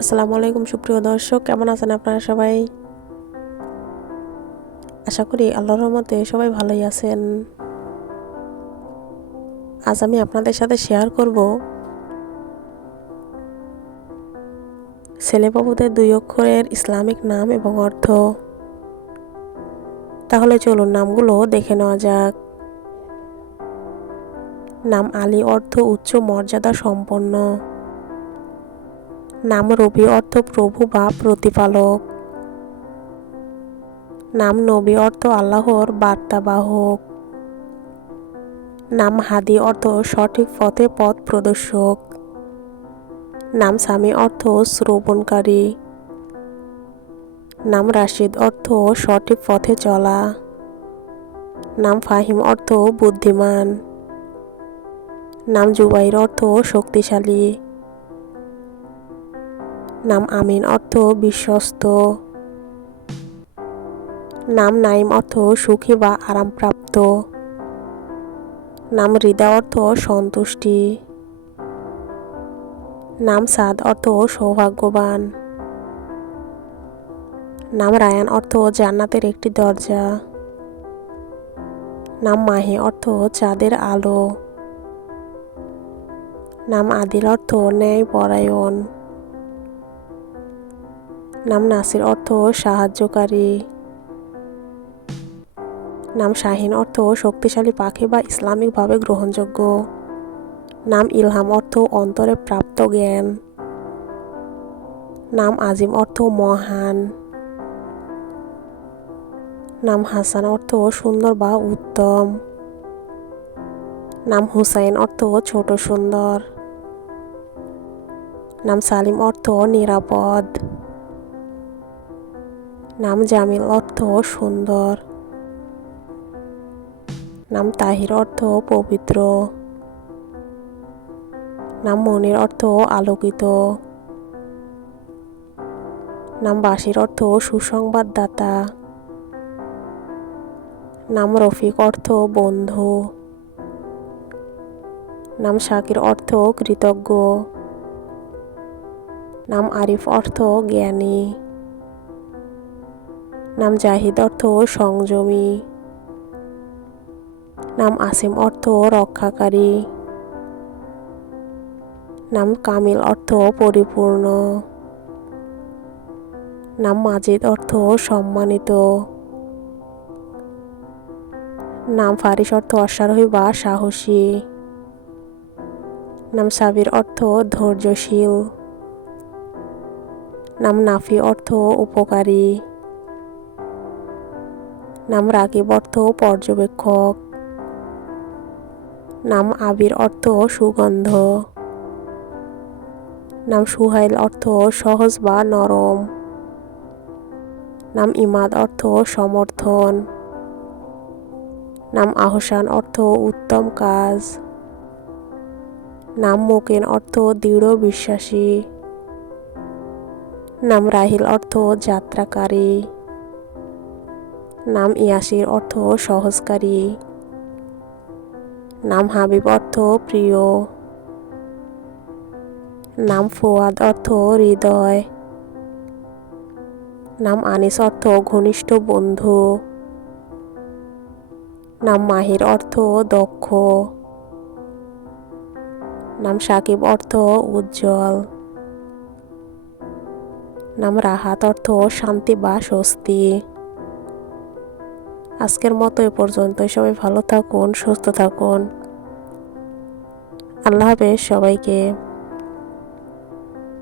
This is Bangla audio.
আসসালামু আলাইকুম সুপ্রিয় দর্শক, কেমন আছেন আপনারা সবাই? আশা করি আল্লাহর রহমতে সবাই ভালোই আছেন। আজ আমি আপনাদের সাথে শেয়ার করব ছেলেবাবুদের 2 অক্ষরের ইসলামিক নাম এবং অর্থ। তাহলে চলুন নামগুলো দেখে নেওয়া যাক। নাম আলী অর্থ উচ্চ মর্যাদা সম্পন্ন। নাম রবি অর্থ প্রভু বা প্রতিপালক। নাম নবী অর্থ আল্লাহর বার্তাবাহক। নাম হাদি অর্থ সঠিক পথে পথ প্রদর্শক। নাম সামি অর্থ শ্রবণকারী। নাম রাশিদ অর্থ সঠিক পথে চলা। নাম ফাহিম অর্থ বুদ্ধিমান। নাম জুবাইর অর্থ শক্তিশালী। নাম আমিন অর্থ বিশ্বস্ত। নাম নাইম অর্থ সুখী বা আরামপ্রাপ্ত। নাম রিদা অর্থ সন্তুষ্টি। নাম সাদ অর্থ সৌভাগ্যবান। নাম রায়ান অর্থ জান্নাতের একটি দরজা। নাম মাহি অর্থ চাঁদের আলো। নাম আদিল অর্থ ন্যায়পরায়ণ। নাম নাসির অর্থ সাহায্যকারী। নাম শাহিন অর্থ শক্তিশালী পাখি বা ইসলামিকভাবে গ্রহণযোগ্য। নাম ইলহাম অর্থ অন্তরে প্রাপ্ত জ্ঞান। নাম আজিম অর্থ মহান। নাম হাসান অর্থ সুন্দর বা উত্তম। নাম হুসাইন অর্থ ছোট সুন্দর। নাম সালিম অর্থ নিরাপদ। নাম জামিল অর্থ সুন্দর। নাম তাহির অর্থ পবিত্র। নাম মনির অর্থ আলোকিত। নাম বাশির অর্থ সুসংবাদদাতা। নাম রফিক অর্থ বন্ধু। নাম শাকির অর্থ কৃতজ্ঞ। নাম আরিফ অর্থ জ্ঞানী। নাম জাহিদ অর্থ সংযমী। নাম আসিম অর্থ রক্ষাকারী। নাম কামিল অর্থ পরিপূর্ণ। নাম মাজিদ অর্থ সম্মানিত। নাম ফারিস অর্থ অশ্বারোহী বা সাহসী। নাম সাবির অর্থ ধৈর্যশীল। নাম নাফি অর্থ উপকারী। নাম রাকিব অর্থ পর্যবেক্ষক। নাম আবির অর্থ সুগন্ধ। নাম সুহাইল অর্থ সহজ বা নরম। নাম ইমাদ অর্থ সমর্থন। নাম আহসান অর্থ উত্তম কাজ। নাম মুকিন অর্থ দৃঢ় বিশ্বাসী। নাম রাহিল অর্থ যাত্রাকারী। নাম ইয়াসির অর্থ সহজকারী। নাম হাবিব অর্থ প্রিয়। নাম ফুয়াদ অর্থ হৃদয়। নাম আনিস অর্থ ঘনিষ্ঠ বন্ধু। নাম মাহির অর্থ দক্ষ। নাম সাকিব অর্থ উজ্জ্বল। নাম রাহাত অর্থ শান্তি বা স্বস্তি। আজকের মতো এ পর্যন্তই। সবাই ভালো থাকুন, সুস্থ থাকুন। আল্লাহ হাফেজ সবাইকে।